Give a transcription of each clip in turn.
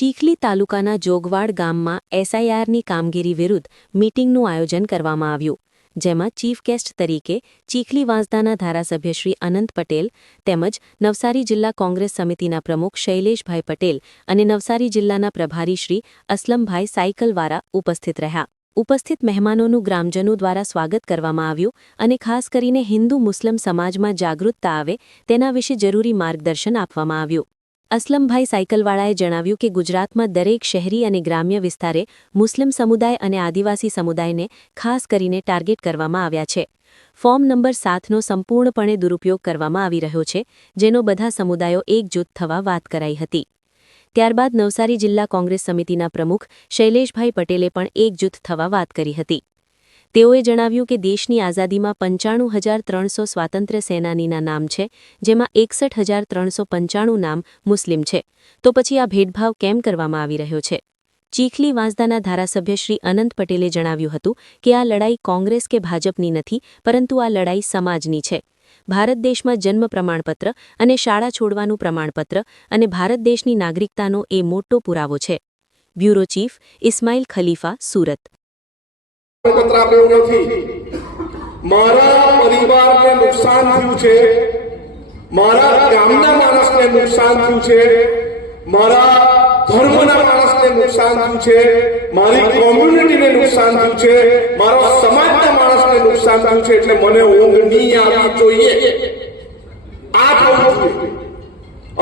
ચીખલી તાલુકાના જોગવાડ ગામમાં એસઆઈઆરની કામગીરી વિરુદ્ધ મીટિંગનું આયોજન કરવામાં આવ્યું, જેમાં ચીફ ગેસ્ટ તરીકે ચીખલી વાંસદાના ધારાસભ્ય શ્રી અનંત પટેલ તેમજ નવસારી જિલ્લા કોંગ્રેસ સમિતિના પ્રમુખ શૈલેષભાઈ પટેલ અને નવસારી જિલ્લાના પ્રભારી શ્રી અસલમભાઈ સાયકલવાળા ઉપસ્થિત રહ્યા. ઉપસ્થિત મહેમાનોનું ગ્રામજનો દ્વારા સ્વાગત કરવામાં આવ્યું અને ખાસ કરીને હિન્દુ મુસ્લિમ સમાજમાં જાગૃતતા આવે તેના વિશે જરૂરી માર્ગદર્શન આપવામાં આવ્યું. અસલમભાઈ સાયકલવાળાએ જણાવ્યું કે ગુજરાતમાં દરેક શહેરી અને ગ્રામ્ય વિસ્તારે મુસ્લિમ સમુદાય અને આદિવાસી સમુદાયને ખાસ કરીને ટાર્ગેટ કરવામાં આવ્યા છે. ફોર્મ નંબર 7નો સંપૂર્ણપણે દુરુપયોગ કરવામાં આવી રહ્યો છે, જેનો બધા સમુદાયો એકજૂથ થવા વાત કરાઈ હતી. ત્યારબાદ નવસારી જિલ્લા કોંગ્રેસ સમિતિના પ્રમુખ શૈલેષભાઈ પટેલે પણ એકજૂથ થવા વાત કરી હતી. તેઓએ જણાવ્યું કે દેશની આઝાદીમાં 95,300 સ્વાતંત્ર્ય સેનાનીના નામ છે, જેમાં 61,395 નામ મુસ્લિમ છે, તો પછી આ ભેદભાવ કેમ કરવામાં આવી રહ્યો છે? ચીખલી વાંસદાના ધારાસભ્ય શ્રી અનંત પટેલે જણાવ્યું હતું કે આ લડાઈ કોંગ્રેસ કે ભાજપની નથી, પરંતુ આ લડાઈ સમાજની છે. ભારત દેશમાં જન્મ પ્રમાણપત્ર અને શાળા છોડવાનું પ્રમાણપત્ર અને ભારત દેશની નાગરિકતાનો એ મોટો પુરાવો છે. બ્યુરો ચીફ ઇસ્માઇલ ખલીફા, સુરત. મારા પરિવારને નુકસાન થયું છે, મારા ગામના માણસને નુકસાન થયું છે, મારા ધર્મના માણસને નુકસાન થયું છે, મારી કોમ્યુનિટીને નુકસાન થયું છે, મારા સમાજના માણસને નુકસાન થયું છે. એટલે મને ઊંઘ નહીં આવવી જોઈએ. આ થવું જોઈએ.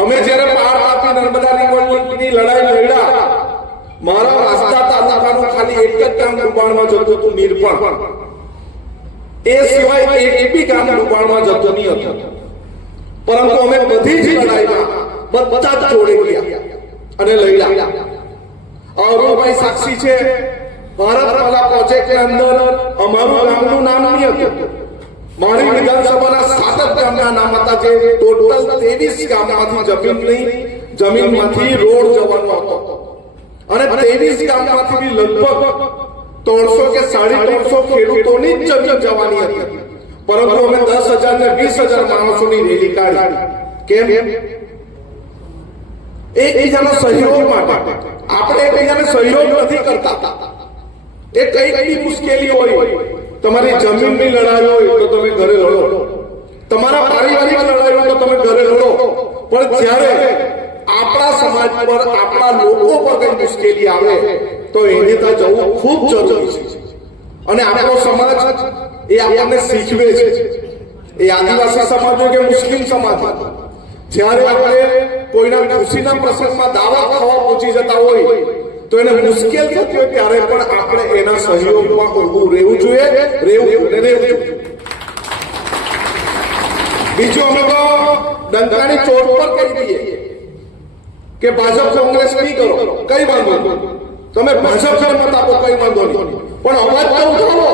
અમે જ્યારે પાર આપી નર્મદા રિવરની લડાઈ લડ્યા, મારા વાંસદા તાલુકાનું ખાલી એક જ ગામ ડૂબાણમાં જતું હતું, નીરપણ. એ સિવાય એક બી ગામ ડૂબાણમાં જતો નહીં હતો. પરંતુ અમે બધી જ લડાઈમાં બધા જ જોડે ગયા અને લડ્યા. અરુણભાઈ સાક્ષી છે. ભારતમાલા પ્રોજેક્ટની અંદર અમારું ગામનું નામ નહીં હતું. મારી વિધાનસભાના 7 જ ગામના નામ હતા, જે ટોટલ 23 ગામમાંથી જમીનમાંથી રોડ જવાનો હતો. અને 23 ગામમાંથી લગભગ 300 કે 350 ખેડૂતોની જ જમીન જવાની હતી. પરંતુ અમે 10,000 ને 20,000 માણસોની રેલી કાઢી. કેમ? એકબીજાનો સહયોગ માટે. આપણે એકબીજાને સહયોગ નથી કરતા. એ કઈ મુશ્કેલી હોય, તમારી જમીનની લડાઈ હોય તો તમે ઘરે લડો, તમારા પારિવારિક લડાઈ હોય તો તમે ઘરે લડો. પણ જ્યારે આપણા સમાજ પર, આપણા લોકો પર કઈ મુશ્કેલી આવે તો એને ત્યાં જવું ખૂબ જરૂરી છે. અને આપણો સમાજ એ આપણને શીખવે છે. એ આદિવાસી સમાજ હોય કે મુસ્લિમ સમાજ, જ્યારે આપણે કોઈના ખુશીના પ્રસંગમાં દાવત ખાવા પહોંચી જતા હોય તો એને મુશ્કેલ થતી હોય ત્યારે પણ આપણે એના સહયોગમાં ઊભું રહેવું જોઈએ. બીજું, અમે તો ડંકાની ચોટ પર કહી દઈએ કે ભાજપ કોંગ્રેસ નહીં કરો, કઈ વાંધો નહીં, તમે ભાજપ મત આપો, કઈ વાંધો નહીં, પણ અવાજ તો ઉઠાવો.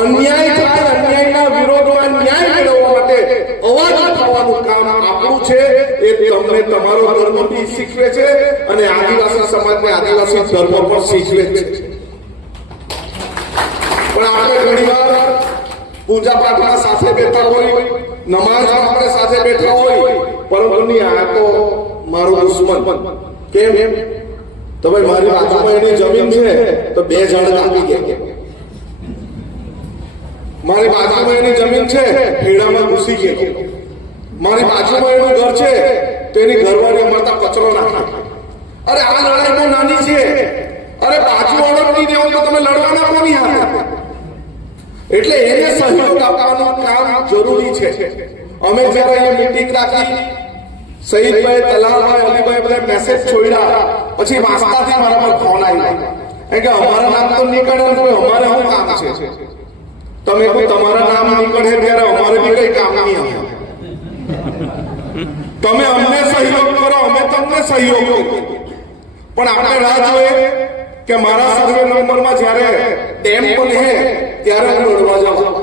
અન્યાય થાય, અન્યાયના વિરોધમાં ન્યાય મેળવવા માટે અવાજ ઉઠાવવાનું કામ આપણું છે. એ તમને તમારો ધર્મ બી શીખવે છે અને આદિવાસી સમાજને આદિવાસી ધર્મ પણ શીખવે છે. પણ આપણે ઘણીવાર પૂજા પાઠમાં સાથે બેઠા હોય, નમાઝમાં આપણે સાથે બેઠા હોય, પરંતુ નહીં, આ તો મારો દુશ્મન. કેમ? તો ભાઈ મારી બાજુમાં એની જમીન છે તો 2 જણ કાપી ગયા. મારી બાજુમાં એની જમીન છે, ખેડામાં ઘૂસી ગયો. મારી બાજુમાં એનું ઘર છે તો એની ઘરવાળી અમારતા કચરો નાખે. અરે આ લડાઈ બહુ નાની છે. અરે બાજુવાળો નહીં દેવો તો તમે લડવાના કોની હાથે? એટલે એને સહયોગ આપવાનું કામ જરૂરી છે. અમે જ્યારે અહીંયા મીટિંગ રાખી, શહીદભાઈ, તલાલભાઈ, અલીભાઈ બધા મેસેજ છોડ્યા, પછી વાંસદાથી મારા પર ફોન આવ્યા કે અમારા નામ તો નીકળે, અમારે શું કામ છે? તમે તમારા નામ નીકળે ત્યારે અમારે બી કઈ કામ નહીં આવે. તમે અમને સહયોગ કરો, અમે તમને સહયોગ કરો. પણ આપણે રાહ જોઈએ કે મારા સર્વે નંબરમાં જ્યારે ડેમ બને ત્યારે હું લડવા જાઉં,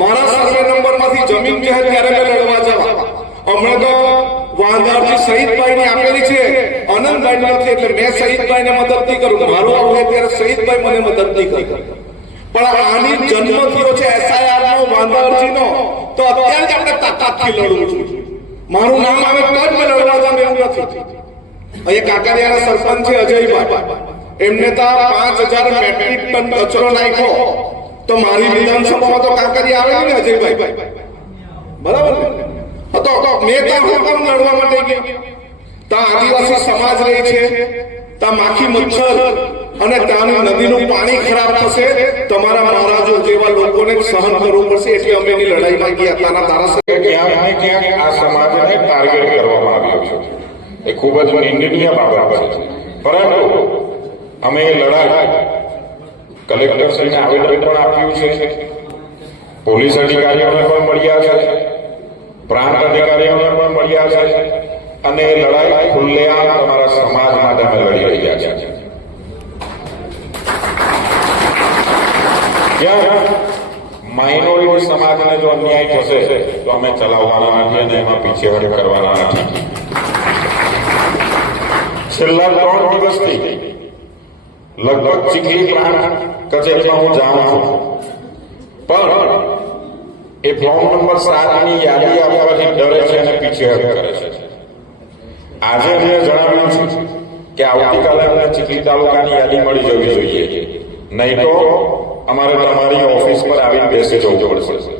મારા સર્વે નંબરમાંથી જમીન કહે ત્યારે મેં લડવા જાઉં. હમણાં તો વાંધારજી શહીદભાઈને આપેલી છે, આનંદભાઈ નથી, એટલે મેં શહીદભાઈને મદદ નહીં કરું. મારું આવે ત્યારે શહીદભાઈ મને મદદ નહીં કરે. પણ આની જન્મ થયો છે એસઆઈઆર નો, વાંધારજીનો, તો અત્યારે જ આપણે તાકાતથી લડવું જોઈએ. મારું નામ આવે તો જ મેં લડવા જાઉં એવું નથી. અહીંયા કાંકરિયાના સરપંચ છે અજયભાઈ, એમને તો 5000 મેટ્રિક ટન કચરો નાખ્યો, તો મારી વિધાનસભામાં તો કાંકરિયા આવે ને અજયભાઈ, બરાબર ને? તો મેં ત્યાં હું કામ લડવા માટે ગયો? ત્યાં આદિવાસી સમાજ રહે છે, ત્યાં માખી મચ્છર અને ત્યાંની નદીનું પાણી ખરાબ થશે, તમારા મહારાજો જેવા લોકોને સહન કરવું પડશે, એટલે અમે એની લડાઈમાં ગયા. ત્યાંના ધારાસભ્ય ક્યાંક ને ક્યાંક આ સમાજને ટાર્ગેટ કરવામાં આવ્યો છે. એ ખૂબ જ નિંદનીય બાબત છે. પરંતુ અમે એ લડાઈ કલેક્ટરશ્રીને આવેદન પણ આપ્યું છે, પોલીસ અધિકારીઓને પણ મળ્યા છે, પ્રાંત અધિકારીઓને પણ મળ્યા છે, અને એ લડાઈ ખુલ્લેઆમ તમારા સમાજ માટે અમે લડી રહ્યા છીએ. જ્યાં માઇનોરિટી સમાજને જો અન્યાય થશે તો અમે ચલાવવાના નથી અને એમાં પીછેહટ કરવાના નથી. છેલ્લા 3 દિવસથી લગભગ ચીખલી પ્રાંત કચેરીમાં હું જાઉં છું, પણ એ ફોર્મ નંબર 7ની યાદી આપવાથી ડરે છે અને પીછેહટ કરે છે. આજે અમને જણાવ્યું છે કે આવતીકાલે અમને ચીખલી તાલુકાની યાદી મળી જવી જોઈએ, નહીં તો અમારે તમારી ઓફિસ પર આવીને બેસી જવું પડશે.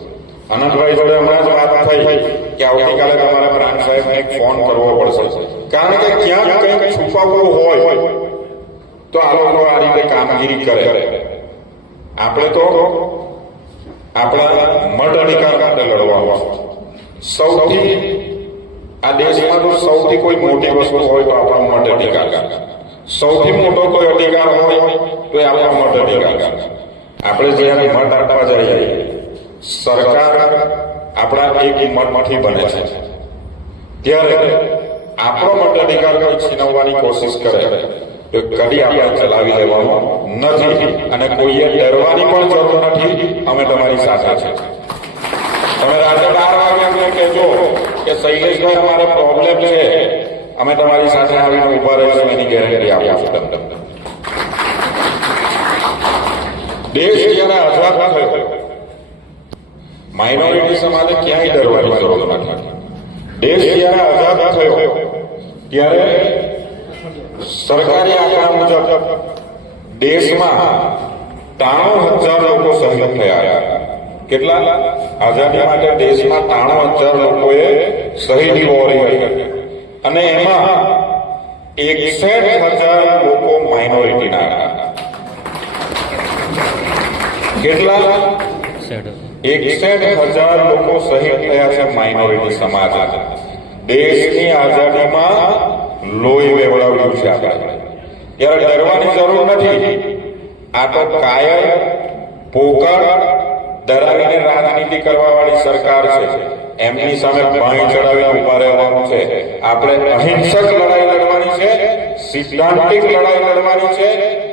અનંતભાઈ જોડે હમણાં જ વાત થઈ કે આવતીકાલે તમારે પ્રાંત સાહેબને એક ફોન કરવો પડશે, કારણ કે ક્યાંક કંઈક છુપાવવું હોય તો આ લોકો આ રીતે કામગીરી કરે. આપણે તો આપણા મત અધિકાર માટે લડવાનું. સૌથી આ દેશમાં તો સૌથી કોઈ મોટી વસ્તુ હોય તો આપણો મત અધિકાર. સૌથી મોટો કોઈ અધિકાર હોય તો એ આપણો મત અધિકાર. આપણે જ્યારે મત આપવા જઈએ, સરકાર આપણા એક મતમાંથી બને છે, ત્યારે આપણો મત અધિકાર કોઈ છીનવવાની કોશિશ કરે તો કદી આપણે ચલાવી લેવાનું નથી, અને કોઈએ ડરવાની પણ જરૂર નથી. અમે તમારી સાથે છે. તમે રાત્રે 12 વાગે અમને કહેજો કે શૈલેષભાઈ અમારે પ્રોબ્લેમ છે, અમે તમારી સાથે આવીને ઉભા રહીશું, એની ગેરંટી આપું છું તમને. દેશ જ્યારે આઝાદ થયો, માઇનોરિટી સમાજે ક્યાંય ડરવાની જરૂર નથી. દેશ જ્યારે આઝાદ થયો ત્યારે સરકારી આંકડા મુજબ દેશમાં 93,000 લોકો શહીદ થયા. કેટલા? આઝાદી માટે દેશમાં 93,000 લોકોએ શહીદી વહોરી હતી, અને એમાં 61,000 લોકો માઇનોરિટીના હતા. કેટલા? 61,000 લોકો શહીદ થયા છે માઇનોરિટી સમાજ. દેશની આઝાદીમાં લોહી વેવડાવ્યું છે આપણે. ત્યારે ડરવાની જરૂર નથી. આ તો કાયર, પોકળ, ડરાવીને રાજનીતિ કરવા વાળી સરકાર છે. એમની સામે બાંય ચડાવીને ઉભા રહેવાનું છે. આપણે અહિંસક લડાઈ લડવાની છે, સિદ્ધાંતિક લડાઈ લડવાની છે,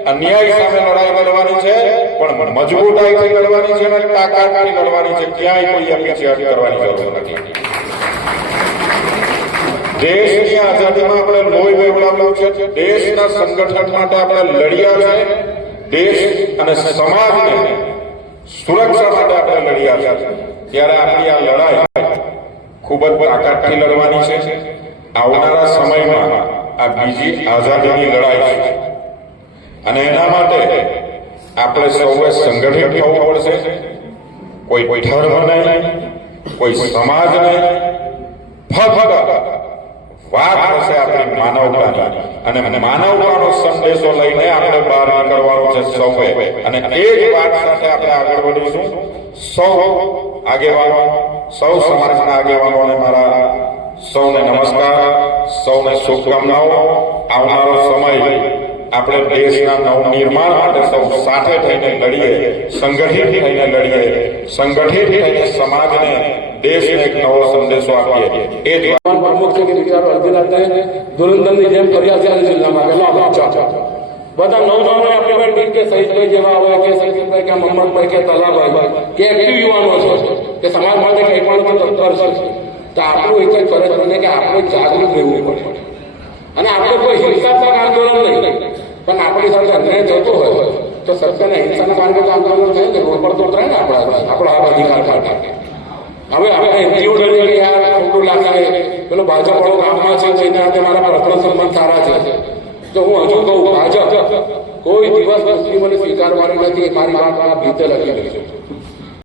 અન્યાય સામે લડાઈ લડવાની છે, પણ મજબૂતાઈથી લડવાની છે અને તાકાતથી લડવાની છે. ક્યાંય કોઈ પીછેહટ કરવાની જરૂર નથી. દેશની આઝાદીમાં આપણે લોહી વેવડાવ્યું છે, દેશના સંગઠન માટે આપણે લડ્યા છે, દેશ અને સમાજને સુરક્ષા માટે આપણે લડ્યા છે. ત્યારે આપણી આ લડાઈ ખૂબ જ તાકાતથી લડવાની છે. આવનારા સમયમાં આ બીજી આઝાદીની લડાઈ છે, અને એના માટે આપણે સૌએ સંગઠિત થવું પડશે. કોઈ ધર્મ નહીં, કોઈ સમાજ નહીં, ફક્ત વાત હશે આપણી માનવતાની, અને માનવતાનો સંદેશો લઈને આપણે બહાર નીકળવાનું છે સૌએ. અને એ જ વાત સાથે આપણે આગળ વધીશું. સૌ આગેવાનો, સૌ સમાજના આગેવાનોને મારા સૌને નમસ્કાર, સૌને શુભકામનાઓ. આવનારો સમય આપણે દેશના નવનિર્માણ માટે સૌ સાથે થઈને લડીએ, સંગઠિત થઈને લડીએ, સંગઠિત થઈને સમાજને, દેશને એક નવો સંદેશો આપીએ. એ જ પ્રમુખ છે કે બિચારો અડધી રાતે ધુરંધરની જેમ ફર્યા છે જિલ્લામાં કે બધા નવજવાનો આપણી પાસે કે સહિતભાઈ જેવા હોય કે સહિતભાઈ કે મોહમ્મદભાઈ કે તલાભાઈ કે એક્ટિવ યુવાનો છે કે સમાજ માટે કંઈ પણ તત્પર છે, તો આપણું એક જ ફરજ બને કે આપણે જાગૃત રહેવું પડે. અને આપણે કોઈ હિંસાત્મક આંદોલન નહીં, પણ આપણી સાથે અન્યાય થતો હોય તો સરકારને હિંસાના માર્ગે આંદોલન થાય ને રોડ પર તો ઉતરાય ને આપણા આ અધિકાર માટે. હવે આપણે એમપીઓ ડરે કે યાર ખોટું લાગે પેલો ભાજપ વાળો ગામમાં છે તો એના હાથે મારા પર્સનલ સંબંધ સારા છે તો હું હજુ કહું ભાજપ કોઈ દિવસ મુસ્લિમોને સ્વીકારવાનું નથી. મારી વાત ભીતે લખી દઈશું.